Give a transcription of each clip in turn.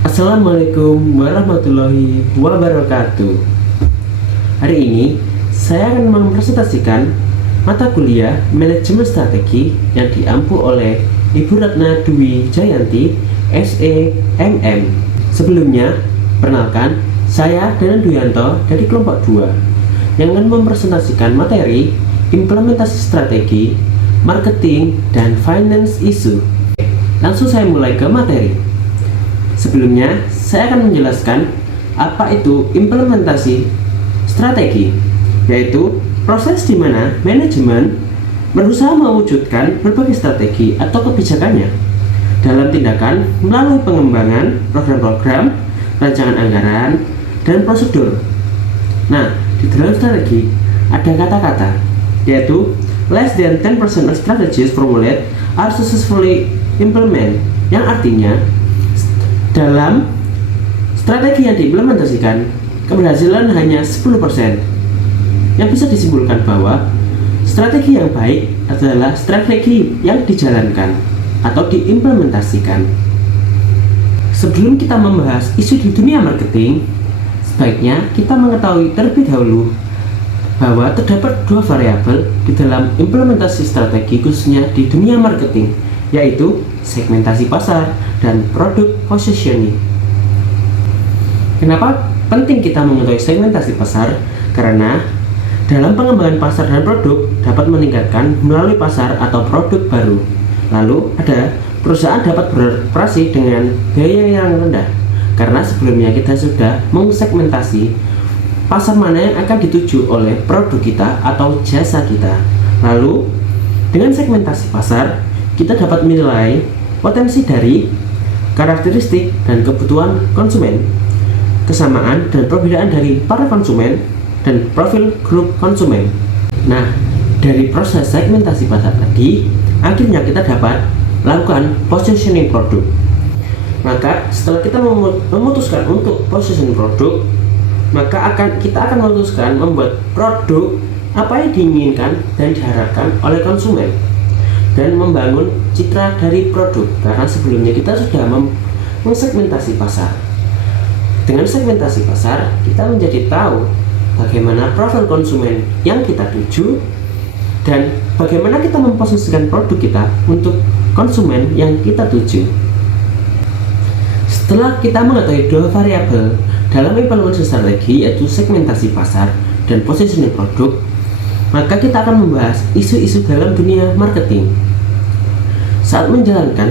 Assalamualaikum warahmatullahi wabarakatuh. Hari ini saya akan mempresentasikan mata kuliah Manajemen Strategi yang diampu oleh Ibu Ratna Dwi Jayanti, SEMM. Sebelumnya, perkenalkan, saya Danan Duyanto dari kelompok 2 yang akan mempresentasikan materi implementasi strategi, marketing, dan finance issue. Langsung saya mulai ke materi. Sebelumnya, saya akan menjelaskan apa itu implementasi strategi, yaitu proses di mana manajemen berusaha mewujudkan berbagai strategi atau kebijakannya dalam tindakan melalui pengembangan program-program, rancangan anggaran, dan prosedur. Nah, di dalam strategi ada kata-kata, yaitu less than 10% of strategies formulated are successfully implemented, yang artinya dalam strategi yang diimplementasikan, keberhasilan hanya 10%. Yang bisa disimpulkan bahwa strategi yang baik adalah strategi yang dijalankan atau diimplementasikan. Sebelum kita membahas isu di dunia marketing, sebaiknya kita mengetahui terlebih dahulu bahwa terdapat dua variabel di dalam implementasi strategi khususnya di dunia marketing, yaitu segmentasi pasar dan produk positioning. Kenapa penting kita mengetahui segmentasi pasar? Karena dalam pengembangan pasar dan produk dapat meningkatkan melalui pasar atau produk baru. Lalu ada perusahaan dapat beroperasi dengan biaya yang rendah karena sebelumnya kita sudah mensegmentasi pasar mana yang akan dituju oleh produk kita atau jasa kita. Lalu dengan segmentasi pasar kita dapat menilai potensi dari karakteristik dan kebutuhan konsumen, kesamaan dan perbedaan dari para konsumen, dan profil grup konsumen. Nah, dari proses segmentasi pasar tadi, akhirnya kita dapat melakukan positioning produk. Maka setelah kita memutuskan untuk positioning produk, maka kita akan memutuskan membuat produk apa yang diinginkan dan diharapkan oleh konsumen, dan membangun citra dari produk karena sebelumnya kita sudah mensegmentasi pasar. Dengan segmentasi pasar, kita menjadi tahu bagaimana profil konsumen yang kita tuju dan bagaimana kita memposisikan produk kita untuk konsumen yang kita tuju. Setelah kita mengetahui dua variabel dalam implementasi strategi, yaitu segmentasi pasar dan positioning produk, maka kita akan membahas isu-isu dalam dunia marketing. Saat menjalankan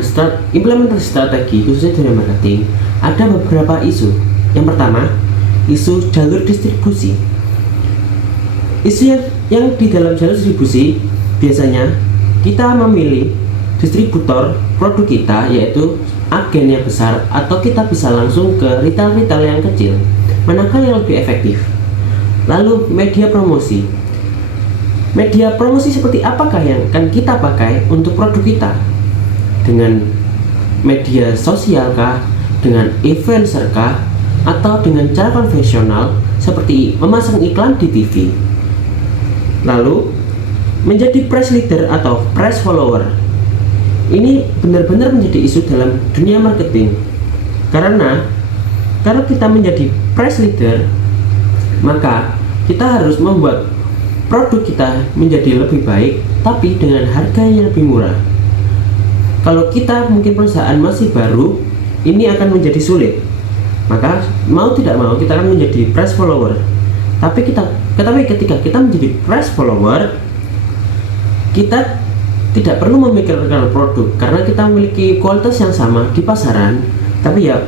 implementasi strategi khususnya dunia marketing, ada beberapa isu. Yang pertama, isu jalur distribusi. Isu yang di dalam jalur distribusi biasanya kita memilih distributor produk kita, yaitu agen yang besar, atau kita bisa langsung ke retail-retail yang kecil. Manakah yang lebih efektif? Lalu media promosi. Media promosi seperti apakah yang akan kita pakai untuk produk kita? Dengan media sosial kah? Dengan influencer kah? Atau dengan cara konvensional seperti memasang iklan di TV? Lalu menjadi press leader atau press follower. Ini benar-benar menjadi isu dalam dunia marketing. Karena kalau kita menjadi press leader, maka kita harus membuat produk kita menjadi lebih baik tapi dengan harga yang lebih murah. Kalau kita mungkin perusahaan masih baru, ini akan menjadi sulit. Maka mau tidak mau kita akan menjadi press follower. Tapi ketika kita menjadi press follower, kita tidak perlu memikirkan produk karena kita memiliki kualitas yang sama di pasaran, tapi ya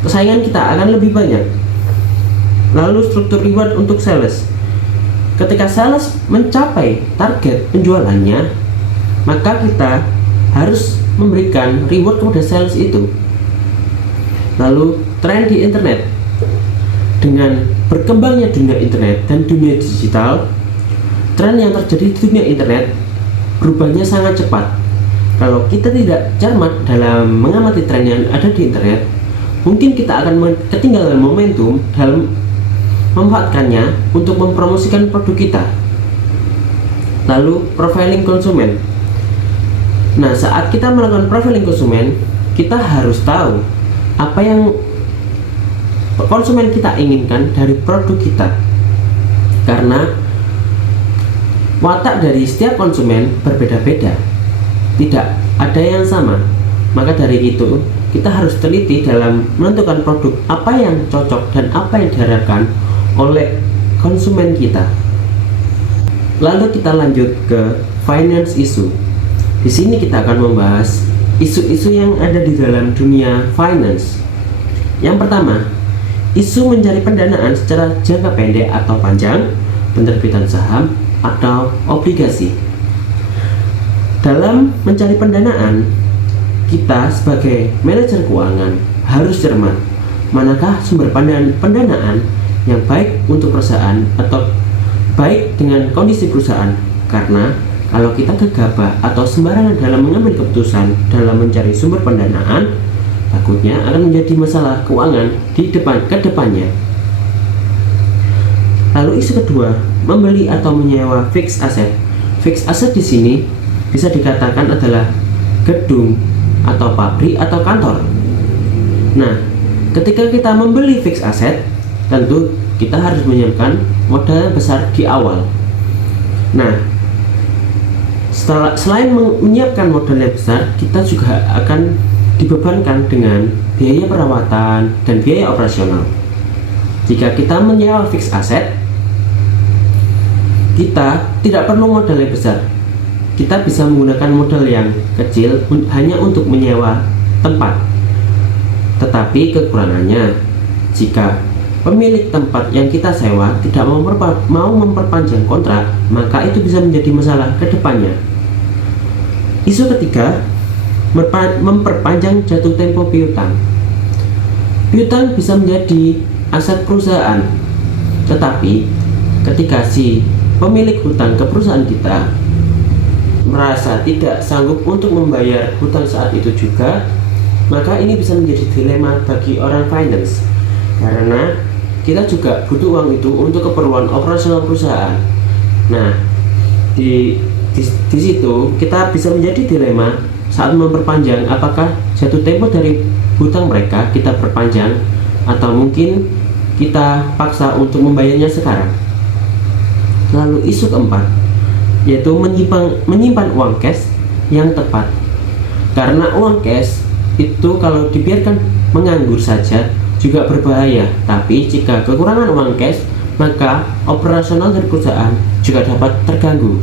persaingan kita akan lebih banyak. Lalu struktur reward untuk sales. Ketika sales mencapai target penjualannya, maka kita harus memberikan reward kepada sales itu. Lalu tren di internet. Dengan berkembangnya dunia internet dan dunia digital, tren yang terjadi di dunia internet berubahnya sangat cepat. Kalau kita tidak cermat dalam mengamati tren yang ada di internet, mungkin kita akan ketinggalan momentum dalam memanfaatkannya untuk mempromosikan produk kita. Lalu profiling konsumen. Nah, saat kita melakukan profiling konsumen, kita harus tahu apa yang konsumen kita inginkan dari produk kita, karena watak dari setiap konsumen berbeda-beda, tidak ada yang sama. Maka dari itu kita harus teliti dalam menentukan produk apa yang cocok dan apa yang diharapkan oleh konsumen kita. Lalu kita lanjut ke finance issue. Di sini kita akan membahas isu-isu yang ada di dalam dunia finance. Yang pertama, isu mencari pendanaan secara jangka pendek atau panjang, penerbitan saham atau obligasi. Dalam mencari pendanaan, kita sebagai manajer keuangan harus cermat manakah sumber pendanaan yang baik untuk perusahaan atau baik dengan kondisi perusahaan, karena kalau kita gegabah atau sembarangan dalam mengambil keputusan dalam mencari sumber pendanaan, takutnya akan menjadi masalah keuangan di kedepannya. Lalu isu kedua, membeli atau menyewa fixed asset. Fixed asset di sini bisa dikatakan adalah gedung atau pabrik atau kantor. Nah, ketika kita membeli fixed asset, tentu kita harus menyiapkan modal besar di awal. Nah, selain menyiapkan modal yang besar, kita juga akan dibebankan dengan biaya perawatan dan biaya operasional. Jika kita menyewa fixed asset, kita tidak perlu modal yang besar. Kita bisa menggunakan modal yang kecil hanya untuk menyewa tempat. Tetapi kekurangannya, jika pemilik tempat yang kita sewa tidak mau memperpanjang kontrak, maka itu bisa menjadi masalah ke depannya. Isu ketiga, memperpanjang jatuh tempo piutang. Piutang bisa menjadi aset perusahaan, tetapi ketika si pemilik hutang ke perusahaan kita merasa tidak sanggup untuk membayar hutang saat itu juga, maka ini bisa menjadi dilema bagi orang finance, karena kita juga butuh uang itu untuk keperluan operasional perusahaan. Nah, di situ kita bisa menjadi dilema saat memperpanjang, apakah jatuh tempo dari hutang mereka kita perpanjang atau mungkin kita paksa untuk membayarnya sekarang. Lalu isu keempat, yaitu menyimpan uang cash yang tepat. Karena uang cash itu kalau dibiarkan menganggur saja juga berbahaya, tapi jika kekurangan uang cash, maka operasional dari perusahaan juga dapat terganggu.